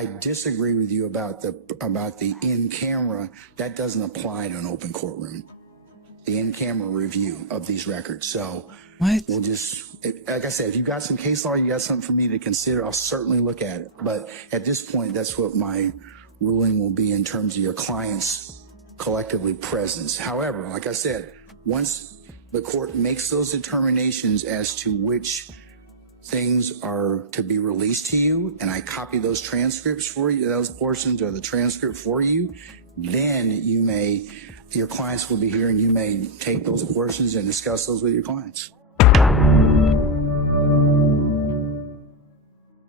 I disagree with you about the in-camera. That doesn't apply to an open courtroom. The in-camera review of these records. So what? We'll just, like I said, if you got some case law, you got something for me to consider, I'll certainly look at it. But at this point, that's what my ruling will be in terms of your client's collectively presence. However, like I said, once the court makes those determinations as to which things are to be released to you, and I copy those transcripts for you, those portions or the transcript for you, then your clients will be here and you may take those portions and discuss those with your clients.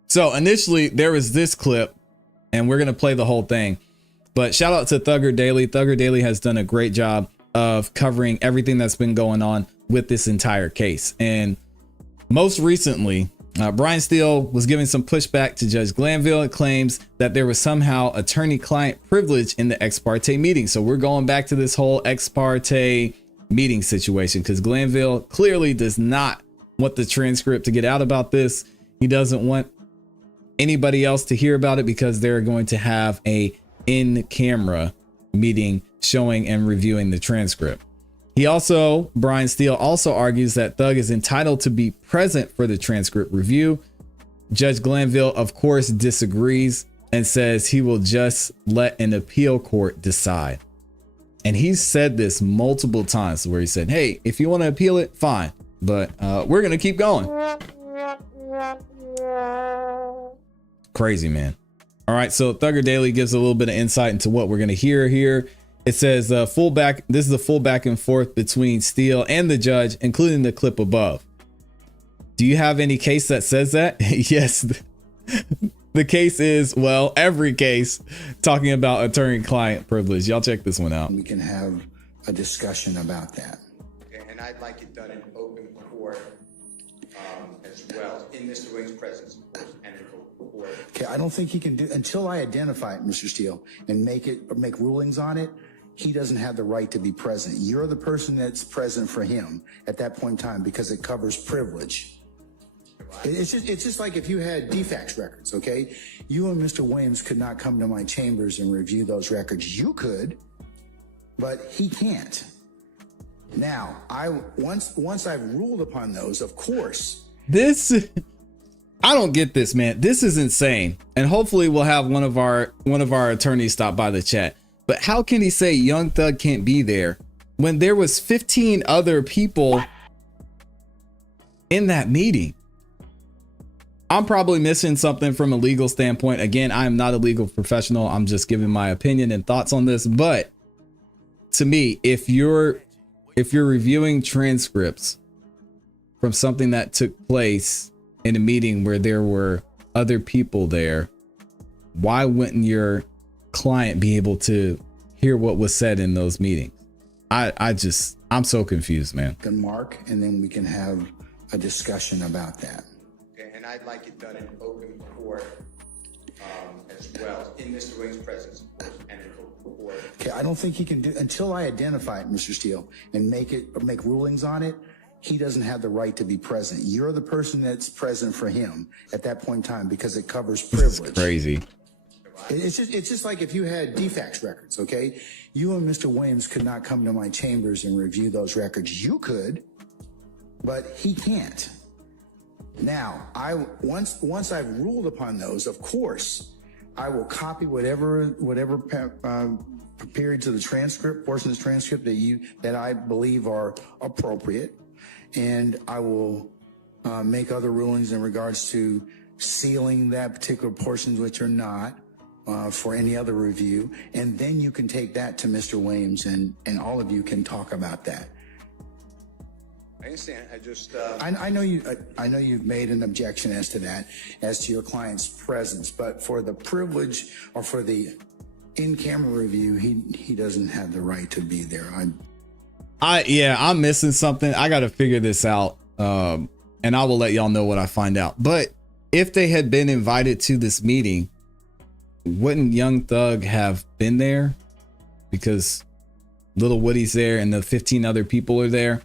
So initially there was this clip, and we're going to play the whole thing, but shout out to Thugger Daily. Thugger Daily has done a great job of covering everything that's been going on with this entire case. And most recently, Brian Steele was giving some pushback to Judge Glanville. It claims that there was somehow attorney-client privilege in the ex parte meeting. So we're going back to this whole ex parte meeting situation because Glanville clearly does not want the transcript to get out about this. He doesn't want anybody else to hear about it because they're going to have a in-camera meeting showing and reviewing the transcript. Brian Steele also argues that Thug is entitled to be present for the transcript review. Judge Glanville, of course, disagrees and says he will just let an appeal court decide. And he's said this multiple times where he said, hey, if you want to appeal it, fine, but we're going to keep going. Crazy, man. All right. So Thugger Daily gives a little bit of insight into what we're going to hear here. It says this is a full back and forth between Steele and the judge, including the clip above. Do you have any case that says that? Yes. The case is, well, every case talking about attorney-client privilege. Y'all check this one out. We can have a discussion about that. Okay, and I'd like it done in open court as well, in Mr. Wing's presence, of course, and in court. Okay, I don't think he can do, until I identify it, Mr. Steele, and make rulings on it, he doesn't have the right to be present. You're the person that's present for him at that point in time because it covers privilege. It's just like if you had defects records, okay? You and Mr. Williams could not come to my chambers and review those records. You could, but he can't. Now, once I've ruled upon those, of course. I don't get this, man. This is insane. And hopefully we'll have one of our attorneys stop by the chat. But how can he say Young Thug can't be there when there was 15 other people in that meeting? I'm probably missing something from a legal standpoint. Again, I am not a legal professional. I'm just giving my opinion and thoughts on this. But to me, if you're reviewing transcripts from something that took place in a meeting where there were other people there, why wouldn't your client be able to hear what was said in those meetings? I'm so confused, man. Mark, and then we can have a discussion about that. Okay, and I'd like it done in open court as well, in Mr. Wing's presence, of course, and in court. Okay, I don't think he can do, until I identify it, Mr. Steele, and make rulings on it, he doesn't have the right to be present. You're the person that's present for him at that point in time because it covers privilege. It's crazy. It's just like if you had defects records, okay? You and Mr. Williams could not come to my chambers and review those records. You could, but he can't. Now, once I've ruled upon those, of course, I will copy whatever periods of the transcript, portions of the transcript that I believe are appropriate, and I will make other rulings in regards to sealing that particular portions which are not. For any other review, and then you can take that to Mr. Williams, and all of you can talk about that. I understand. I just I know you've made an objection as to that, as to your client's presence, but for the privilege or for the in-camera review, he doesn't have the right to be there. I'm missing something. I got to figure this out, and I will let y'all know what I find out. But if they had been invited to this meeting, wouldn't Young Thug have been there? Because Little Woody's there and the 15 other people are there.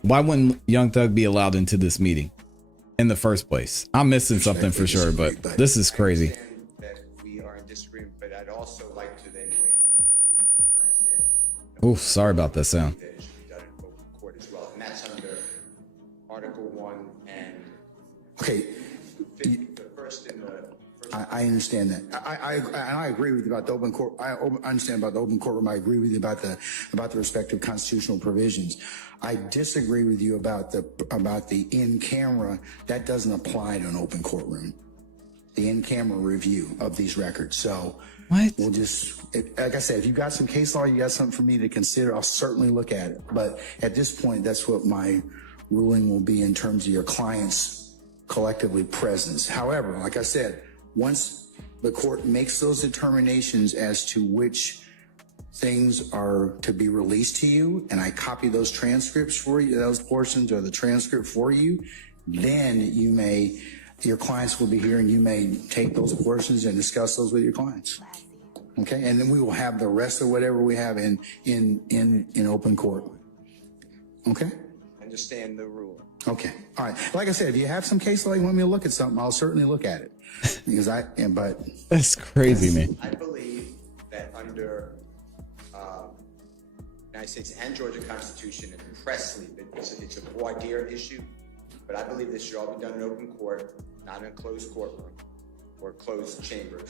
Why wouldn't Young Thug be allowed into this meeting in the first place? I'm missing something for sure, but this is crazy. that we disagreement, but I'd also like to then waive what I said. Ooh, sorry about that sound. That it should be done in open court as well, and that's under Article 1 and Okay, the first in the first. I understand that. I agree with you about the open court. I understand about the open courtroom. I agree with you about the respective constitutional provisions. I disagree with you about the in camera. That doesn't apply to an open courtroom. The in camera review of these records. So What? we'll just, like I said, if you got some case law, you got something for me to consider, I'll certainly look at it. But at this point, that's what my ruling will be in terms of your client's collectively presence. However, like I said, once the court makes those determinations as to which things are to be released to you, and I copy those transcripts for you, those portions or the transcript for you, then your clients will be here and you may take those portions and discuss those with your clients. Okay, and then we will have the rest of whatever we have in open court. Okay? Understand the rule. Okay. All right. Like I said, if you have some case law you want me to look at something, I'll certainly look at it. Because That's crazy, man. I believe that under United States and Georgia Constitution and Presley, it's a voir dire issue, but I believe this should all be done in open court, not in a closed courtroom or closed chamber,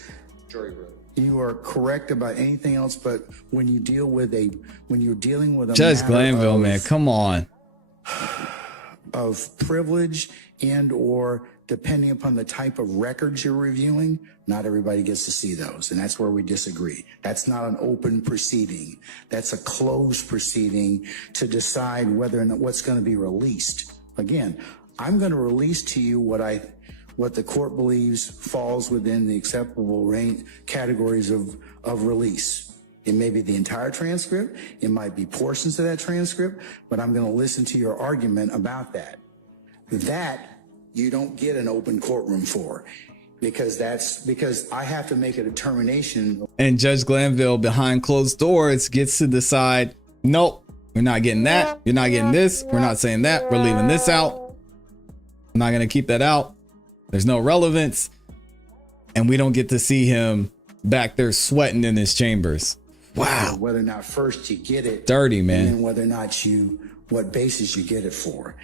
jury room. you are correct about anything else, but when you're dealing with a Judge matter Glanville, of, man, come on. of privilege and or depending upon the type of records you're reviewing, not everybody gets to see those. And that's where we disagree. That's not an open proceeding. That's a closed proceeding to decide whether or not what's going to be released. Again, I'm going to release to you what the court believes falls within the acceptable range categories of release. It may be the entire transcript. It might be portions of that transcript, but I'm going to listen to your argument about that. That you don't get an open courtroom for, because I have to make a determination. And Judge Glanville, behind closed doors, gets to decide, nope, we're not getting that. You're not getting this. We're not saying that. We're leaving this out. I'm not going to keep that out. There's no relevance. And we don't get to see him back there sweating in his chambers. Wow. Whether or not first you get it. Dirty, man. And then whether or not what basis you get it for.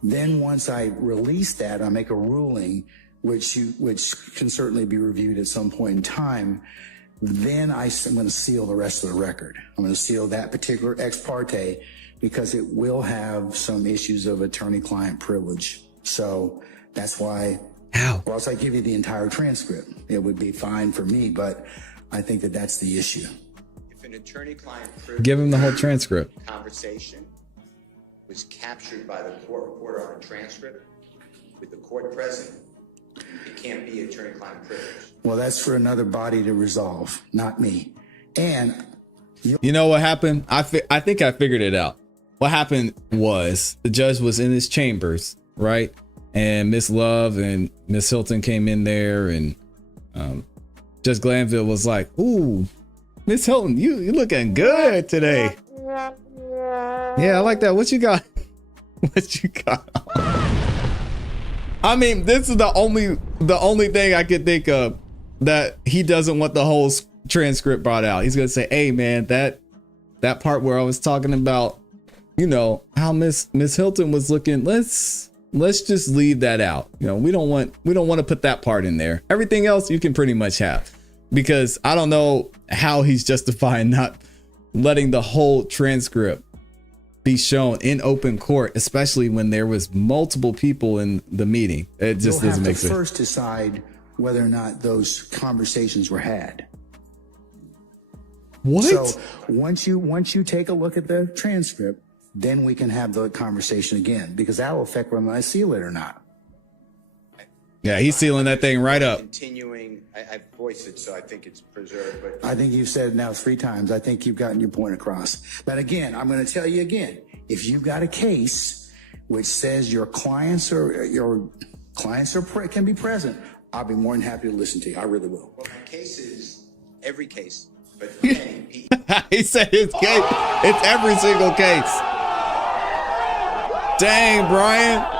Then once I release that, I make a ruling, which can certainly be reviewed at some point in time. Then I'm going to seal the rest of the record. I'm going to seal that particular ex parte because it will have some issues of attorney-client privilege. So that's why, or else I give you the entire transcript. It would be fine for me, but I think that's the issue. If an attorney-client privilege Give him the whole transcript. conversation was captured by the court reporter on a transcript with the court present, it can't be attorney-client privilege. Well, that's for another body to resolve, not me. And you know what happened? I think I figured it out. What happened was the judge was in his chambers, right? And Miss Love and Miss Hilton came in there, and Judge Glanville was like, "Ooh, Miss Hilton, you looking good today." Yeah, I like that. What you got? What you got? I mean, this is the only thing I could think of that he doesn't want the whole transcript brought out. He's gonna say, "Hey, man, that part where I was talking about, how Miss Hilton was looking. Let's just leave that out. We don't want to put that part in there. Everything else you can pretty much have." Because I don't know how he's justifying not letting the whole transcript be shown in open court, especially when there was multiple people in the meeting. It just doesn't make sense. You'll have to first decide whether or not those conversations were had. What? So once you take a look at the transcript, then we can have the conversation again, because that will affect whether I seal it or not. Yeah, he's sealing that thing right up. Continuing, I've voiced it, so I think it's preserved. But I think you've said it now 3 times. I think you've gotten your point across. But again, I'm going to tell you again, if you've got a case which says your clients can be present, I'll be more than happy to listen to you. I really will. Well, my case is every case, but He said his case. It's every single case. Dang, Brian.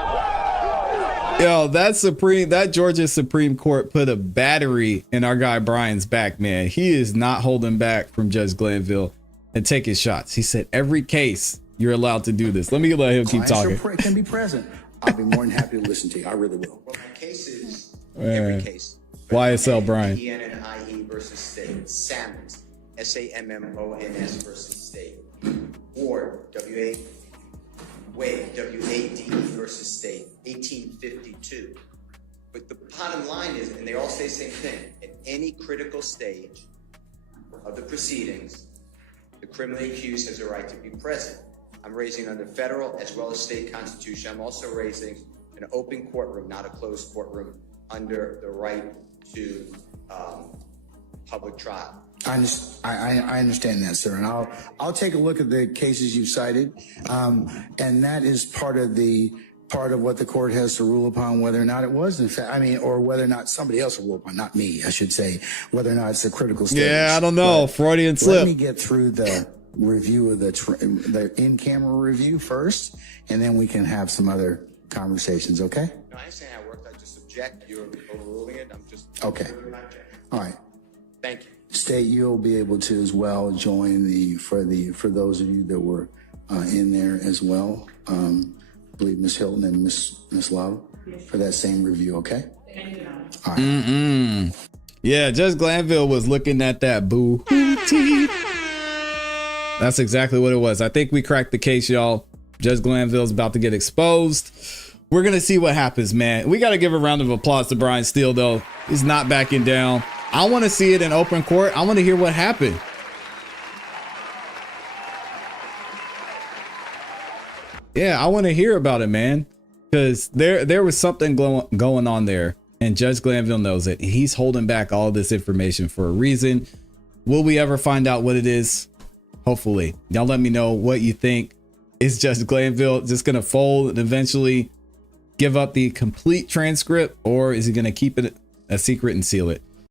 Yo, that Georgia Supreme Court put a battery in our guy Brian's back, man. He is not holding back from Judge Glanville and take his shots. He said every case you're allowed to do this. Let me let him keep talking. Can be present. I'll be more than happy to listen to you. I really will. Well, my case is every case. YSL Brian. ENNIE versus state. Sammons. SAMMONS versus state. Ward. Wade. WADE versus state. 1852. But the bottom line is, and they all say the same thing, at any critical stage of the proceedings, the criminally accused has a right to be present. I'm raising under federal as well as state constitution. I'm also raising an open courtroom, not a closed courtroom, under the right to public trial. I understand that, sir, and I'll take a look at the cases you cited, and that is part of what the court has to rule upon, whether or not it was in fact, or whether or not somebody else will rule upon, not me, I should say, whether or not it's a critical stage. Yeah, I don't know. Freudian slip. Let me get through the review of the in-camera review first, and then we can have some other conversations, okay? No, I ain't saying I worked. I just object. You're overruling it. I'm just Okay. All right. Thank you. State, you'll be able to as well join for those of you that were in there as well. I believe Ms. Hilton and Ms. Love for that same review. Okay. All right. Yeah, Judge Glanville was looking at that boo. That's exactly what it was. I think we cracked the case, y'all. Judge Glanville's about to get exposed. We're gonna see what happens, man. We got to give a round of applause to Brian Steele, though. He's not backing down. I want to see it in open court. I want to hear what happened. Yeah, I want to hear about it, man, because there was something going on there, and Judge Glanville knows it. He's holding back all this information for a reason. Will we ever find out what it is? Hopefully. Y'all let me know what you think. Is Judge Glanville just going to fold and eventually give up the complete transcript, or is he going to keep it a secret and seal it?